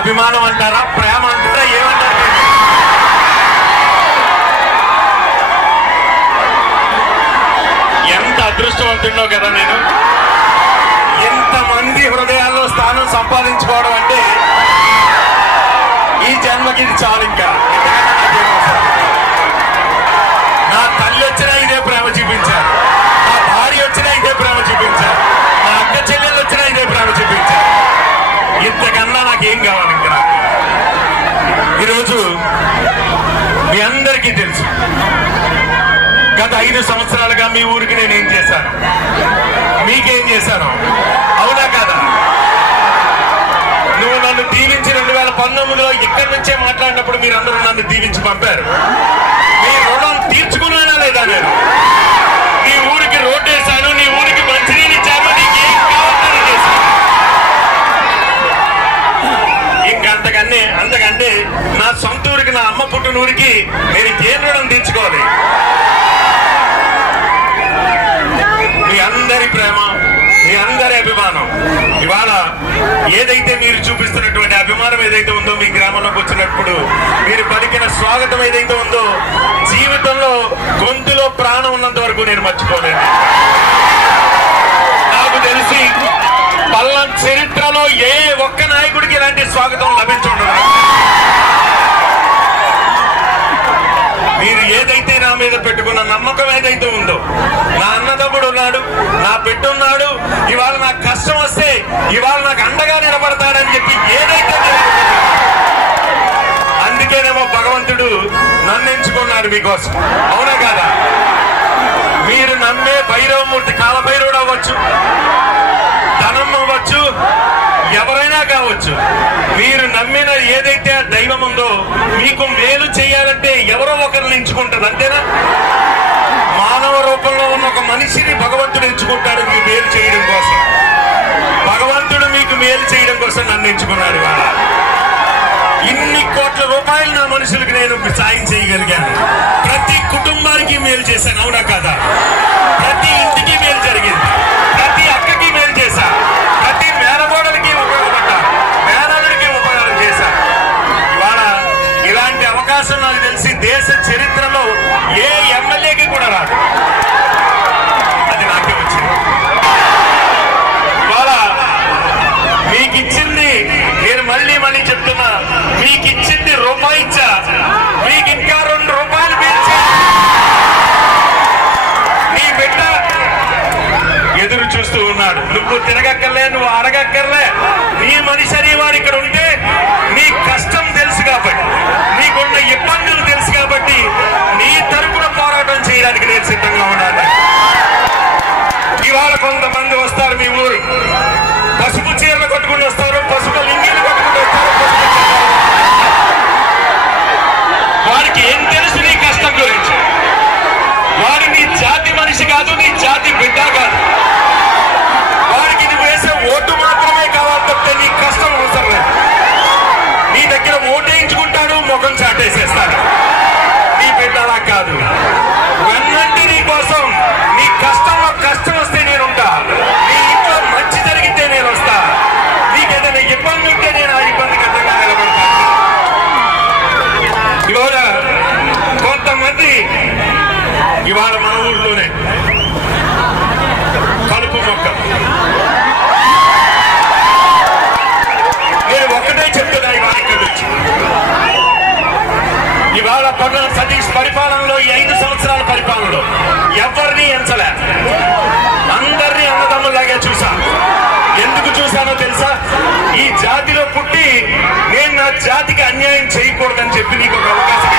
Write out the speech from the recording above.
అభిమానం అంటారా, ప్రేమ అంటారా, ఏమంటారు? ఎంత అదృష్టవంతుడో కదా నేను. ఎంతమంది హృదయాల్లో స్థానం సంపాదించుకోవడం అంటే ఈ జన్మకి ఇది చాలు. ఇంకా నా తల్లి వచ్చినా ఇదే ప్రేమ చూపించారు, నా భార్య వచ్చినా ఇదే ప్రేమ చూపించారు, నా అక్క చెల్లెలు వచ్చినా ఇదే ప్రేమ చూపించారు. ఇంతకన్నా నాకేం కావాలి ఇంకా? ఈరోజు మీ అందరికీ తెలుసు, గత 5 సంవత్సరాలుగా మీ ఊరికి నేనేం చేశాను, మీకేం చేశాను, అవునా కాదా? నువ్వు నన్ను దీవించి 2019లో ఇక్కడి నుంచే మాట్లాడినప్పుడు మీరందరూ నన్ను దీవించి పంపారు. మీ రుణం తీర్చుకున్నానా లేదా? నేను నీ ఊరికి రోడ్డు వేశాను, నీ ఊరికి మంచినీళ్ళు ఇచ్చాను, నీకేం కావాలని చేశాను. అంతకంటే నా సొంత ఊరికి, నా అమ్మ పుట్టిన ఊరికి నేను ఇంకేం రుణం తీర్చుకోవాలి? మీ అందరి ప్రేమ, మీ అందరి అభిమానం, ఇవాళ ఏదైతే మీరు చూపిస్తున్నటువంటి అభిమానం ఏదైతే ఉందో, మీ గ్రామంలోకి వచ్చినప్పుడు మీరు పలికిన స్వాగతం ఏదైతే ఉందో, జీవితంలో గొంతులో ప్రాణం ఉన్నంత వరకు నేను మర్చిపోలేను. నాకు తెలిసి పల్లం చరిత్రలో ఏ ఒక్క నాయకుడికి ఇలాంటి స్వాగతం లభించుండదు. మీరు ఏదైతే నా మీద పెట్టుకున్న నమ్మకం ఏదైతే ఉందో, నా అన్నదమ్ముడు ఉన్నాడు, నా బిడ్డ ఉన్నాడు, ఇవాళ నాకు కష్టం వస్తే ఇవాళ నాకు అండగా నిలబడతాడని చెప్పి ఏదైతే అందుకేనేమో భగవంతుడు నన్ను ఎంచుకున్నాడు మీకోసం, అవునా కాదా? మీరు నమ్మే భైరవమూర్తి, కాలభైరవుడు అవ్వచ్చు, ధనం అవ్వచ్చు, ఎవరైనా కావచ్చు, మీరు నమ్మిన ఏదైతే ఆ దైవం ఉందో మీకు మేలు చేయాలంటే ఎవరో ఒకరిని ఎంచుకుంటారు, అంతేనా? మానవ రూపంలో ఉన్న ఒక మనిషిని భగవంతుడు ఎంచుకుంటాడు మీకు మేలు చేయడం కోసం. భగవంతుడు మీకు మేలు చేయడం కోసం నన్ను ఎంచుకున్నాడు. ఇవాళ ఇన్ని కోట్ల రూపాయలు నా మనుషులకు నేను సాయం చేయగలిగాను. ప్రతి కుటుంబానికి మేలు చేశాను, అవునా కాదా? ప్రతి ఇంటికి మేలు జరిగింది, ప్రతి అక్కకి మేలు చేశా, ప్రతి మేనగోడలకి ఉపయోగపడ్డా, మేనలుడికి ఉపయోగం చేశా. ఇవాళ ఇలాంటి అవకాశం నాకు తెలిసి దేశ చరిత్రలో ఏ ఎమ్మెల్యేకి కూడా రాదు, అది నాకే వచ్చింది. ఇవాళ మీకు ఇచ్చింది, నేను మళ్ళీ చెప్తున్నా, మీకు ఇచ్చింది రూపాయి ఇచ్చా, మీకు ఇంకా 2 రూపాయలు పెంచా. నీ బిడ్డ ఎదురు చూస్తూ ఉన్నాడు, నువ్వు తిరగక్కర్లే, నువ్వు అడగక్కర్లే, నీ మనిషి అనేవాడు ఇక్కడ ఉంటే నీ కష్టం తెలుసు కాబట్టి, నీకున్న ఇబ్బందులు తెలుసు కాబట్టి నీ తరపున పోరాటం చేయడానికి నేను సిద్ధంగా ఉన్నాను. ఇవాళ కొంతమంది వస్తారు మీ ఊరు, పసుపు చీరలు కట్టుకుని వస్తారు, పసుపు లింగిలు కట్టుకుని వస్తారు. వారికి ఏం తెలుసు నీ కష్టం గురించి? వాడు నీ జాతి మనిషి కాదు, నీ జాతి బిడ్డ కాదు. వారికి నువ్వు వేసే ఓటు మాత్రమే కావాలి తప్పితే నీ కష్టం అవసరం లేదు. నీ దగ్గర ఓటేయించుకుంటాడు, ముఖం చాటేసేస్తాడు. నీ బిడ్డ అలా కాదు, వెన్నంటి నీ కోసం, నీ కష్టంలో కష్టం వస్తే నేనుంటా, నీ ఇంట్లో మంచి జరిగితే నేను వస్తా, నీకేదైనా ఇబ్బంది ఉంటే నేను ఆ ఇబ్బందికి అర్థంగా నిలబడతా. ఇవాళ కొంతమంది ఇవాళ మన ఊర్లోనే కలుపు మొక్క, నేను ఒక్కటే చెప్తున్నా, ఇవాళ ఇక్కడ నుంచి ఇవాళ పట్ల సతీష్ పరిపాలనలో, ఈ 5 సంవత్సరాల పరిపాలనలో ఎవరిని ఎంచలే, అందరినీ అన్నదమ్ములాగే చూసా. ఎందుకు చూశానో తెలుసా? ఈ జాతిలో పుట్టి నేను నా జాతికి అన్యాయం చేయకూడదని చెప్పి నీకు ఒక అవకాశం